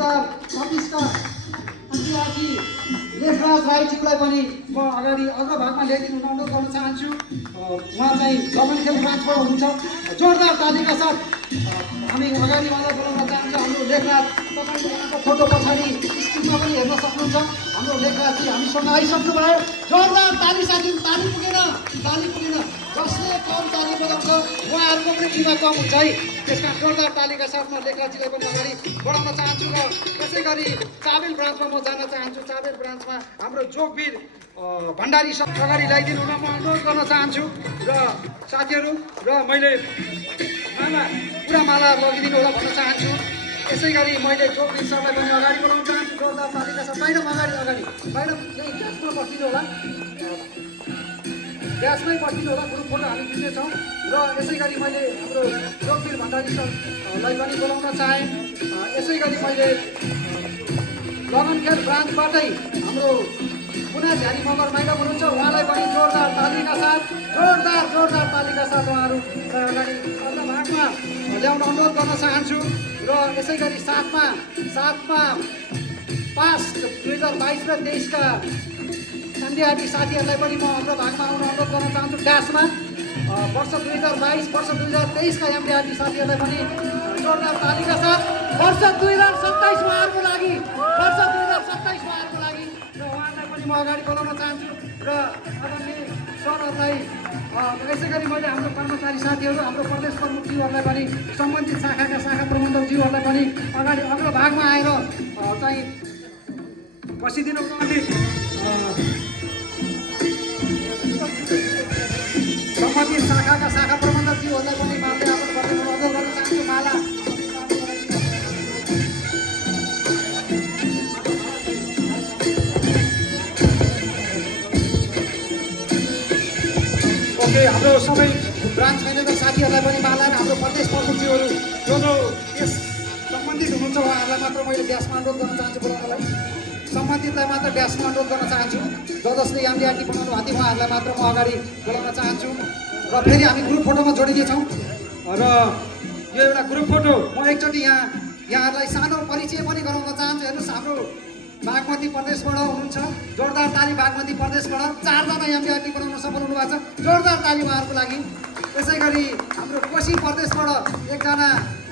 2026 का अन्तर्राष्ट्रिय लेखराज राईज्यूलाई पनि म अगाडि अग्रभागमा ल्याइदिनु अनुरोध गर्न चाहन्छु। उहाँ चाहिँ गगनखेल ब्रान्चबाट हुनुहुन्छ। जोरदार तालीका साथ हामी अगाडि उहाँलाई बोलाउन चाहन्छौँ। हाम्रो लेखराज तपाईँले उहाँको फोटो पछाडि स्क्रिनमा पनि हेर्न सक्नुहुन्छ। हाम्रो लेखराजजी हामीसँग आइसक्नु भयो। जोरदार ताली साथी, ताली पुगेन। जसले कम ताली बजाउँछ उहाँहरूको पनि जिम्मा कम हुन्छ है। त्यसका जोरदार तालीका साथमा लेखराजजीलाई पनि अगाडि बढाउन चाहन्छु। र त्यसै गरी चाबेल ब्रान्चमा म जान चाहन्छु। चाबेल ब्रान्चमा हाम्रो जोगवीर भण्डारी अगाडि ल्याइदिनु हुन म अनुरोध गर्न चाहन्छु। र साथीहरू र मैले पुरा माला लगिदिनु होला भन्न चाहन्छु। त्यसै गरी मैले जोगवीर सरलाई पनि अगाडि बढाउन चाहन्छु। जोरदार तालिका साथ बाहिर ग्यासमा बसिदिनु होला, ग्यासमै बसिदिनु होला। ग्रुप फोटो हामी खिच्नेछौँ। र यसै गरी मैले हाम्रो जोगवीर भण्डारी सरलाई पनि बोलाउन चाहेँ। यसै गरी मैले गगनखेल ब्रान्चबाटै हाम्रो पुना झ्यारी मगर माइला हुनुहुन्छ। उहाँलाई पनि जोरदार तालीका साथ उहाँहरू अगाडि अग्रभागमा ल्याउन अनुरोध गर्न चाहन्छु। र यसै गरी साथमा पास 2022 र 23 का एमडिआरटी साथीहरूलाई पनि म अग्रभागमा आउन अनुरोध गर्न चाहन्छु। ड्यासमा वर्ष 2022 वर्ष 2023 का एमडिआरटी साथीहरूलाई पनि जोरदार तालीका साथ वर्ष 2027 उहाँहरूको लागि र उहाँलाई पनि म अगाडि बोलाउन चाहन्छु। र आदरणीय सरहरूलाई यसै गरी मैले हाम्रो कर्मचारी साथीहरू, हाम्रो प्रदेश प्रमुखज्यूहरूलाई पनि सम्बन्धित शाखा प्रबन्धकज्यूहरूलाई पनि अगाडि अग्रभागमा आएर चाहिँ बसिदिनु सम्बन्धित शाखा प्रबन्धकज्यूहरूलाई पनि माल्यार्पण गरिदिनु अनुरोध गर्न चाहन्छु। माला हाम्रो सबै ब्रान्च म्यानेजर साथीहरूलाई पनि माला, हाम्रो प्रदेश प्रमुखज्यूहरू जो यस सम्बन्धित हुनुहुन्छ उहाँहरूलाई मात्र मैले ड्यासमा अनुरोध गर्न चाहन्छु। बोलाउनलाई सम्बन्धितलाई मात्र ड्यासमा अनुरोध गर्न चाहन्छु। जसले एमडिआरटी बनाउनु भएको थियो उहाँहरूलाई मात्र म अगाडि बोलाउन चाहन्छु। र फेरि हामी ग्रुप फोटोमा जोडिनेछौँ। र यो एउटा ग्रुप फोटो म एकचोटि यहाँहरूलाई सानो परिचय पनि गराउन चाहन्छु। हेर्नुहोस्, हाम्रो बागमती प्रदेशबाट हुनुहुन्छ। जोरदार ताली बागमती प्रदेशबाट 4 जना एमडिआरटी बनाउन सफल हुनुभएको छ। जोरदार ताली उहाँहरूको लागि। त्यसै गरी हाम्रो कोशी प्रदेशबाट 1 जना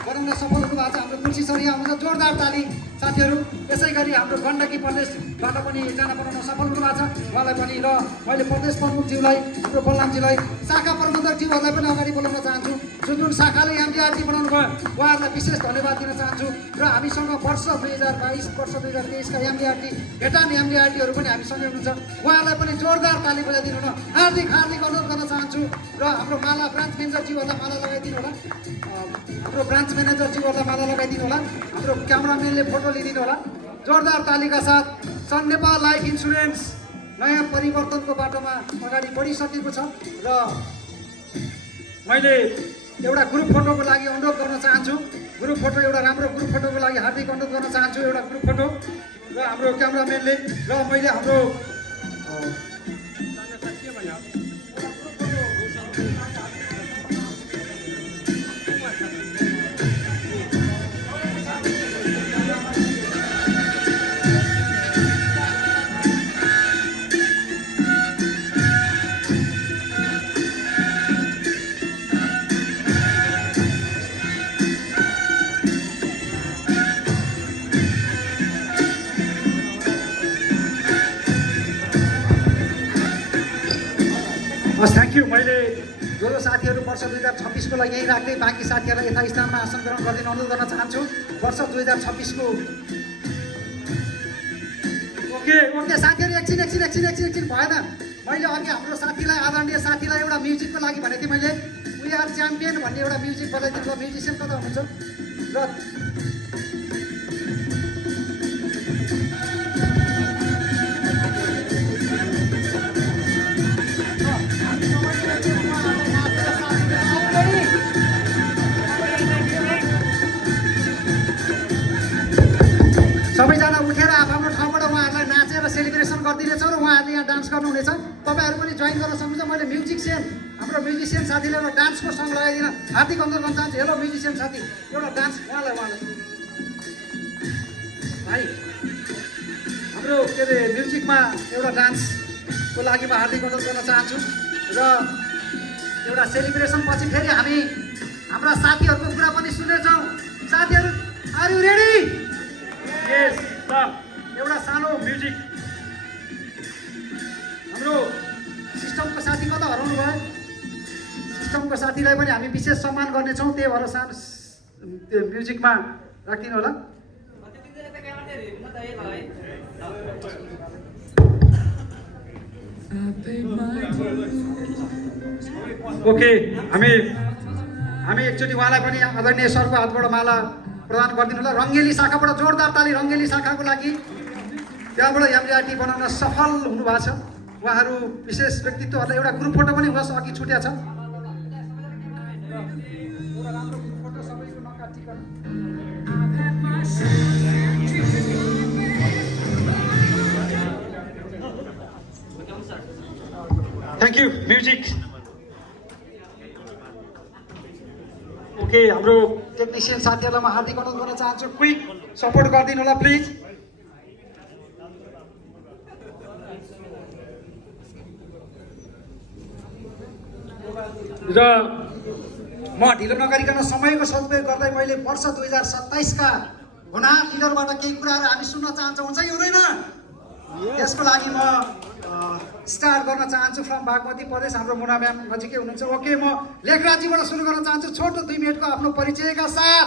बनाउन सफल हुनुभएको छ। हाम्रो तुलसी सर यहाँ हुनुहुन्छ। जोरदार ताली साथीहरू। यसै गरी हाम्रो गण्डकी प्रदेशबाट पनि 1 जना बनाउन सफल हुनुभएको छ। उहाँलाई पनि र मैले प्रदेश प्रमुखज्यूलाई, हाम्रो बलरामज्यूलाई, शाखा प्रबन्धकज्यूहरूलाई पनि अगाडि बोलाउन चाहन्छु। जुन शाखाले एमडिआरटी बनाउनु भयो उहाँहरूलाई विशेष धन्यवाद दिन चाहन्छु। र हामीसँग वर्ष 2022 वर्ष 2023 का एमडिआरटी भेटान एमडिआरटीहरू पनि हामीसँगै हुनुहुन्छ। उहाँहरूलाई पनि जोरदार ताली बजाइदिनु होला, हार्दिक अनुरोध गर्न चाहन्छु। र हाम्रो माला ब्रान्च म्यानेजरज्यूहरूलाई माला लगाइदिनु होला, हाम्रो ब्रान्च म्यानेजरज्यूहरूलाई माला लगाइदिनु होला, हाम्रो क्यामराम्यानले फोटो लिइदिनु होला। जोरदार तालिका साथ सन नेपाल लाइफ इन्सुरेन्स नयाँ परिवर्तनको बाटोमा अगाडि बढिसकेको छ। र मैले एउटा ग्रुप फोटोको लागि अनुरोध गर्न चाहन्छु। ग्रुप फोटो एउटा राम्रो ग्रुप फोटोको लागि हार्दिक अनुरोध गर्न चाहन्छु। एउटा ग्रुप फोटो र हाम्रो क्यामराम्यानले र मैले हाम्रो थ्याङ्क यू। मैले जो साथीहरू वर्ष 2026 को लागि यहीँ राख्दै बाँकी साथीहरूलाई यथास्थानमा आसन ग्रहण गरिदिन अनुरोध गर्न चाहन्छु। वर्ष 2026 को ओके साथीहरू एकछिन भएन। मैले अघि हाम्रो साथीलाई, आदरणीय साथीलाई एउटा म्युजिकको लागि भनेको थिएँ मैले। वी आर च्याम्पियन भन्ने एउटा म्युजिक बजाइदिनु भयो। म्युजिसियन कता हुनुहुन्छ? र सबैजना उठेर आफ्नो ठाउँबाट उहाँहरूलाई नाचेर सेलिब्रेसन गरिदिनेछौँ र उहाँहरूले यहाँ डान्स गर्नुहुनेछ। तपाईँहरू पनि जोइन गर्न सक्नुहुन्छ। मैले हाम्रो म्युजिसियन साथीले एउटा डान्सको सङ्ग लगाइदिन हार्दिक अनुरोध गर्न चाहन्छु। हेलो म्युजिसियन साथी, एउटा डान्स उहाँलाई भाइ हाम्रो के अरे म्युजिकमा एउटा डान्सको लागि म हार्दिक अनुरोध गर्न चाहन्छु र एउटा सेलिब्रेसन पछि फेरि हामी हाम्रा साथीहरूको कुरा पनि सुन्नेछौँ। साथीहरू are you ready? Yes sir. एउटा सानो म्युजिक हाम्रो सिस्टमको साथी कता हराउनु भयो? सिस्टमको साथीलाई पनि हामी विशेष सम्मान गर्नेछौँ, त्यही भएर सानो त्यो म्युजिकमा राखिदिनु होला। ओके, हामी एकचोटि उहाँलाई पनि आदरणीय सरको हातबाट माला प्रदान गरिदिनु होला। रङ्गेली शाखाबाट जोरदार ताली रङ्गेली शाखाको लागि। त्यहाँबाट एमडिआरटी बनाउन सफल हुनुभएको छ उहाँहरू विशेष व्यक्तित्वहरूलाई। एउटा ग्रुप फोटो पनि होस्, अघि छुट्या छ। Thank you music. ओके, हाम्रो टेक्निसियन साथीहरूलाई म हार्दिक अनुरोध गर्न चाहन्छु, क्विक सपोर्ट गरिदिनु होला प्लिज। र म ढिलो नगरिकन समयको सदुपयोग गर्दै मैले वर्ष 2027 का होनार लिडरबाट केही कुराहरू हामी सुन्न चाहन्छौँ, हुन्छ कि हुँदैन? यसको लागि म स्टार्ट गर्न चाहन्छु फ्रम बागमती प्रदेश। हाम्रो मुना म्याम नजिकै हुनुहुन्छ। ओके, म लेखराजीबाट सुरु गर्न चाहन्छु छोटो 2 मिनटको आफ्नो परिचयका साथ।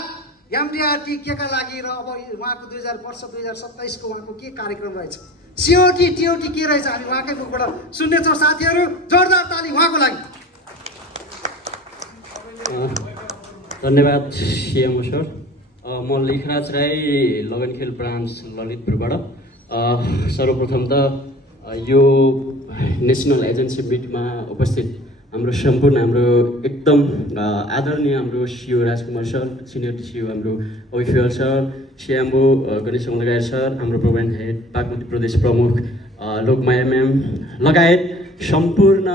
एमडिआरटी के का लागि र अब उहाँको 2027 को उहाँको के कार्यक्रम रहेछ, सिओटी टिओटी के रहेछ, हामी उहाँकै मुखबाट सुन्नेछौँ। साथीहरू जोरदार ताली उहाँको लागि। धन्यवाद सिएमओ सर। म लेखराज राई, लगनखेल ब्रान्च ललितपुरबाट। सर्वप्रथम त यो नेसनल एजेन्सी मिटमा उपस्थित हाम्रो सम्पूर्ण हाम्रो एकदम आदरणीय हाम्रो सिओ राजकुमार सर, सिनियर सिओ हाम्रो ओइफियर सर, सिएमओ गणेश लगायत सर, हाम्रो प्रोग्राम हेड बागमती प्रदेश प्रमुख लोकमाया म्याम लगायत सम्पूर्ण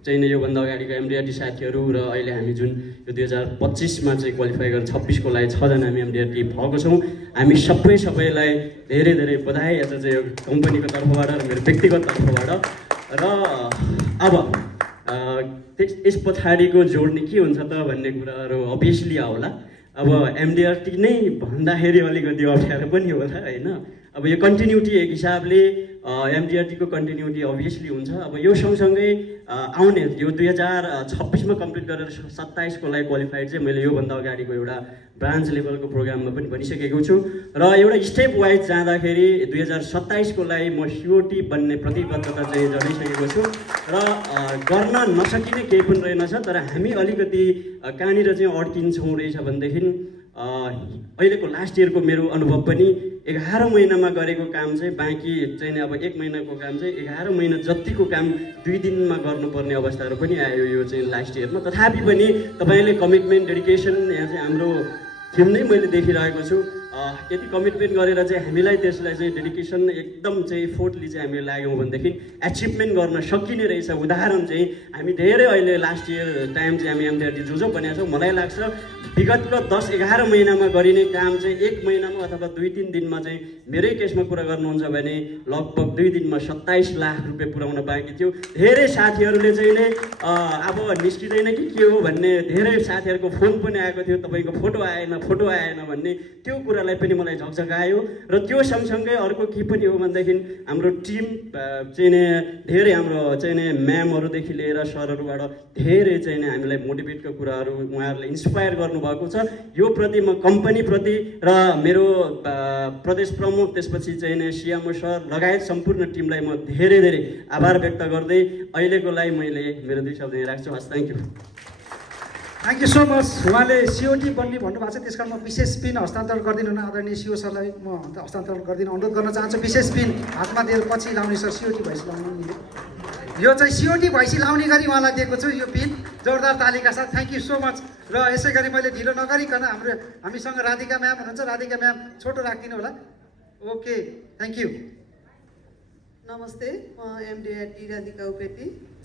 चाहिँ योभन्दा अगाडिको एमडिआरटी साथीहरू र अहिले हामी जुन यो 2025मा चाहिँ क्वालिफाई गरेर 26 को लागि 6 जना हामी एमडिआरटी भएको छौँ। हामी सबैलाई धेरै धेरै बधाई यता चाहिँ यो कम्पनीको तर्फबाट र मेरो व्यक्तिगत तर्फबाट। र अब यस पछाडिको जोड्ने के हुन्छ त भन्ने कुराहरू अभियसली आउला। अब एमडिआरटी नै भन्दाखेरि अलिकति अप्ठ्यारो पनि होला होइन। अब यो कन्टिन्युटी एक हिसाबले एमडिआरटीको कन्टिन्युटी अभियसली हुन्छ। अब यो सँगसँगै आउने यो 2026मा कम्प्लिट गरेर 27 को लागि क्वालिफाइड चाहिँ मैले योभन्दा अगाडिको एउटा ब्रान्च लेभलको प्रोग्राममा पनि भनिसकेको छु। र एउटा स्टेप वाइज जाँदाखेरि 2027 को लागि म सिओटी बन्ने प्रतिबद्धता चाहिँ जनाइसकेको छु। र गर्न नसकिने केही पनि रहेनछ, तर हामी अलिकति कहाँनिर चाहिँ अड्किन्छौँ रहेछ भनेदेखि अहिलेको लास्ट इयरको मेरो अनुभव पनि 11 महिनामा गरेको काम चाहिँ बाँकी चाहिँ अब 1 महिनाको काम चाहिँ 11 महिना जतिको काम 2 दिनमा गर्नुपर्ने अवस्थाहरू पनि आयो यो चाहिँ लास्ट इयरमा। तथापि पनि तपाईँले कमिटमेन्ट डेडिकेसन यहाँ चाहिँ हाम्रो थिम नै मैले देखिरहेको छु। यदि कमिटमेन्ट गरेर चाहिँ हामीलाई त्यसलाई चाहिँ डेडिकेसन एकदम चाहिँ फोर्टली चाहिँ हामीले लाग्यौँ भनेदेखि एचिभमेन्ट गर्न सकिने रहेछ। उदाहरण चाहिँ हामी धेरै अहिले लास्ट इयर टाइम चाहिँ हामी एमडिआरटी जो बनेका छौँ। मलाई लाग्छ विगतको 10-11 महिनामा गरिने काम चाहिँ 1 महिनामा अथवा 2-3 दिनमा चाहिँ मेरै केसमा कुरा गर्नुहुन्छ भने लगभग 2 दिनमा 27 लाख रुपियाँ पुर्याउन बाँकी थियो। धेरै साथीहरूले चाहिँ नै अब निस्किँदैन कि के हो भन्ने धेरै साथीहरूको फोन पनि आएको थियो, तपाईँको फोटो आएन भन्ने। त्यो कुरालाई पनि मलाई झकझकायो। र त्यो सँगसँगै अर्को के पनि हो भनेदेखि हाम्रो टिम चाहिँ नि धेरै हाम्रो चाहिँ नि म्यामहरूदेखि लिएर सरहरूबाट धेरै चाहिँ नि हामीलाई मोटिभेटको कुराहरू उहाँहरूले इन्सपायर गर्नुभएको छ। यो प्रति म कम्पनीप्रति र मेरो प्रदेश प्रमुख त्यसपछि चाहिँ नि सिएमओ सर लगायत सम्पूर्ण टिमलाई म धेरै धेरै आभार व्यक्त गर्दै अहिलेको लागि मैले मेरो 2 शब्द यहाँ राख्छु। हस्, thank you. Thank you so much. उहाँले सिओटी बन्ने भन्नुभएको छ, त्यस कारण म विशेष पिन हस्तान्तरण गरिदिनु न आदरणीय सिओ सरलाई म हस्तान्तरण गरिदिनु अनुरोध गर्न चाहन्छु। विशेष पिन हातमा दिएर पछि लाउने सर, सिओटी भैँसी लाउनु। यो चाहिँ सिओटी भैँसी लाउने गरी उहाँलाई दिएको छु यो पिन। जोरदार तालिका साथ थ्याङ्क यू सो मच। र यसै गरी मैले ढिलो नगरिकन हामीसँग राधिका म्याम हुनुहुन्छ। राधिका म्याम छोटो राखिदिनु होला। Okay, thank you. नमस्ते, म एमडिआरटी राधिका उपेती।